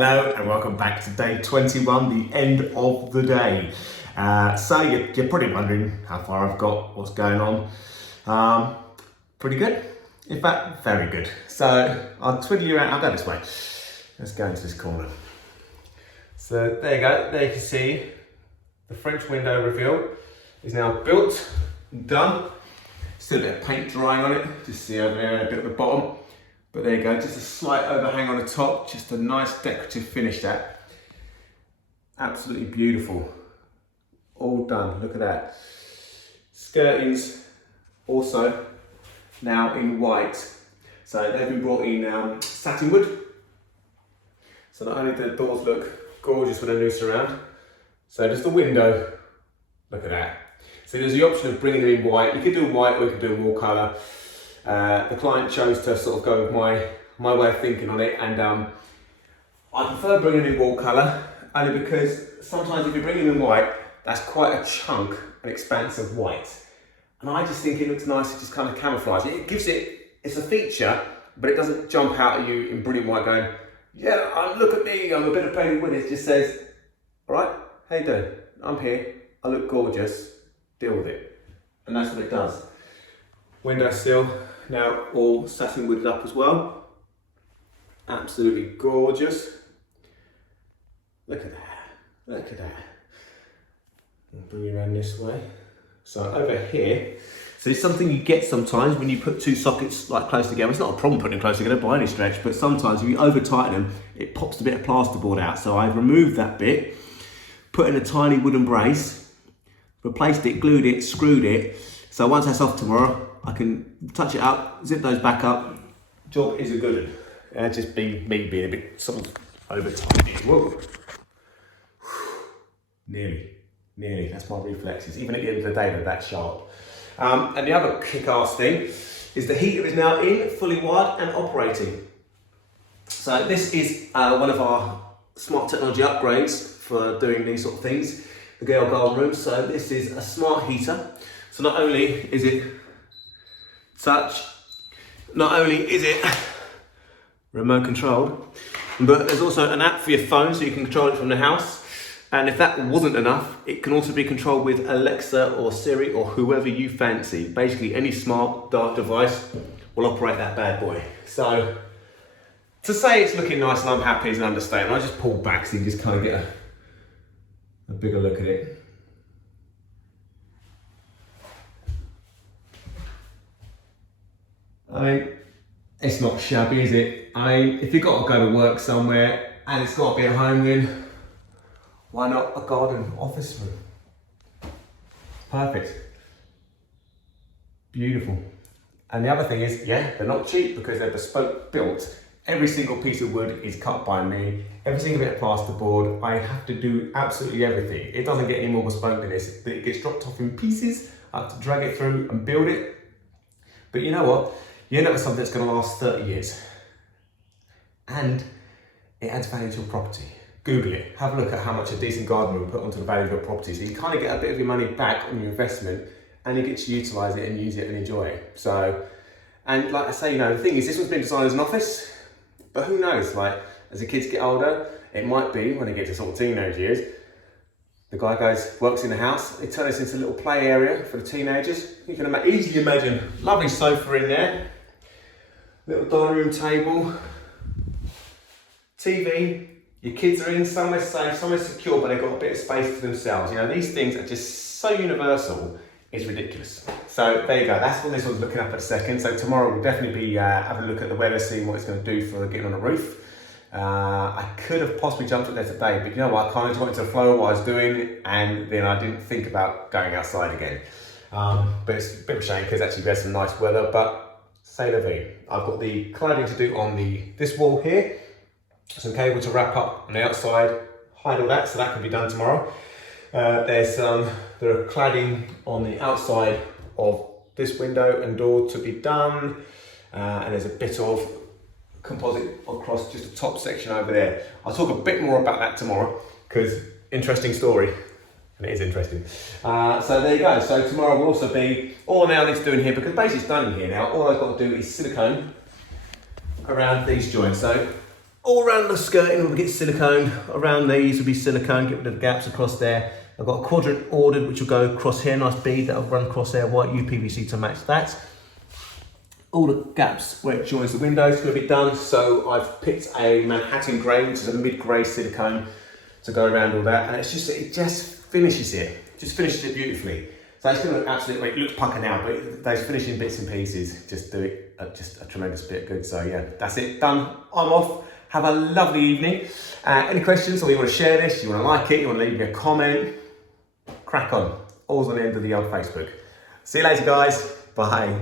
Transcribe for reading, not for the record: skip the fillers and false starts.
Hello and welcome back to day 21, the end of the day. So you're probably wondering how far I've got, what's going on. Pretty good, in fact, very good. So I'll twiddle you around, I'll go this way. Let's go into this corner. So there you go, there you can see the French window reveal is now built and done. Still a bit of paint drying on it, just see over there a bit at the bottom. But there you go, just a slight overhang on the top, just a nice decorative finish that. Absolutely beautiful. All done, look at that. Skirtings also now in white. So they've been brought in satinwood. So not only do the doors look gorgeous with a new surround, so just the window, look at that. So there's the option of bringing them in white. You could do white or you could do wall colour. The client chose to sort of go with my way of thinking on it, and I prefer bringing them in wall colour only because sometimes if you bring them in white, that's quite a chunk, an expanse of white. And I just think it looks nice to just kind of camouflage it. It gives it's a feature, but it doesn't jump out at you in brilliant white going, yeah, look at me, I'm a bit of painted wood. It just says, all right, how you doing? I'm here, I look gorgeous, deal with it. And that's what it does. Window sill, now all satin wooded up as well. Absolutely gorgeous. Look at that, look at that. I'll bring you around this way. So over here, so it's something you get sometimes when you put two sockets like close together. It's not a problem putting them close together by any stretch, but sometimes if you over tighten them, it pops a bit of plasterboard out. So I've removed that bit, put in a tiny wooden brace, replaced it, glued it, screwed it. So once that's off tomorrow, I can touch it up, zip those back up. Job is a good one. Just me being a bit sort of over tight. Whoa. Nearly, that's my reflexes. Even at the end of the day, they're that sharp. And the other kick-ass thing is the heater is now in, fully wired and operating. So this is one of our smart technology upgrades for doing these sort of things, the girl garden room. So this is a smart heater. So not only is it touch, not only is it remote controlled, but there's also an app for your phone so you can control it from the house. And if that wasn't enough, it can also be controlled with Alexa or Siri or whoever you fancy. Basically any smart dark device will operate that bad boy. So to say it's looking nice and I'm happy is an understatement. I just pulled back so you just kind of get a bigger look at it. I mean, it's not shabby, is it? I mean, if you've got to go to work somewhere and it's got to be a home room, why not a garden office room? Perfect. Beautiful. And the other thing is, yeah, they're not cheap because they're bespoke built. Every single piece of wood is cut by me. Every single bit of plasterboard. I have to do absolutely everything. It doesn't get any more bespoke than this. It gets dropped off in pieces. I have to drag it through and build it. But you know what? You end up with something that's going to last 30 years. And it adds value to your property. Google it, have a look at how much a decent garden will put onto the value of your property. So you kind of get a bit of your money back on your investment and you get to utilise it and use it and enjoy it. So, and like I say, you know, the thing is, this one's been designed as an office, but who knows, like, as the kids get older, it might be, when they get to sort of teenage years, the guy works in the house, they turn this into a little play area for the teenagers. You can easily imagine, lovely sofa in there, little dining room table, TV, your kids are in somewhere safe, somewhere secure, but they've got a bit of space to themselves. You know, these things are just so universal, it's ridiculous. So there you go, that's what this one's looking up at a second. So tomorrow we'll definitely be having a look at the weather, seeing what it's going to do for getting on a roof. I could have possibly jumped up there today, but you know what, I kind of got into the flow of what I was doing, and then I didn't think about going outside again. But it's a bit of a shame because actually we had some nice weather, but c'est la vie. I've got the cladding to do on this wall here. Some cable to wrap up on the outside, hide all that, so that can be done tomorrow. There are cladding on the outside of this window and door to be done, and there's a bit of composite across just the top section over there. I'll talk a bit more about that tomorrow because interesting story, and it is interesting. So there you go. So tomorrow will also be all now needs doing here, because basically it's done in here now. All I've got to do is silicone around these joints. So all around the skirting we'll get silicone, around these will be silicone, get rid of the gaps across there. I've got a quadrant ordered which will go across here, nice bead that'll run across there, white UPVC to match that. All the gaps where it joins the windows going to be done, so I've picked a Manhattan grey, which is a mid-grey silicone to go around all that, and it just finishes it, beautifully. So it's going to look absolutely, it looks pucker now, but those finishing bits and pieces just do it just a tremendous bit good. So yeah, that's it, done. I'm off. Have a lovely evening. Any questions, or you want to share this, you want to like it, you want to leave me a comment, crack on. All's on the end of the old Facebook. See you later, guys. Bye.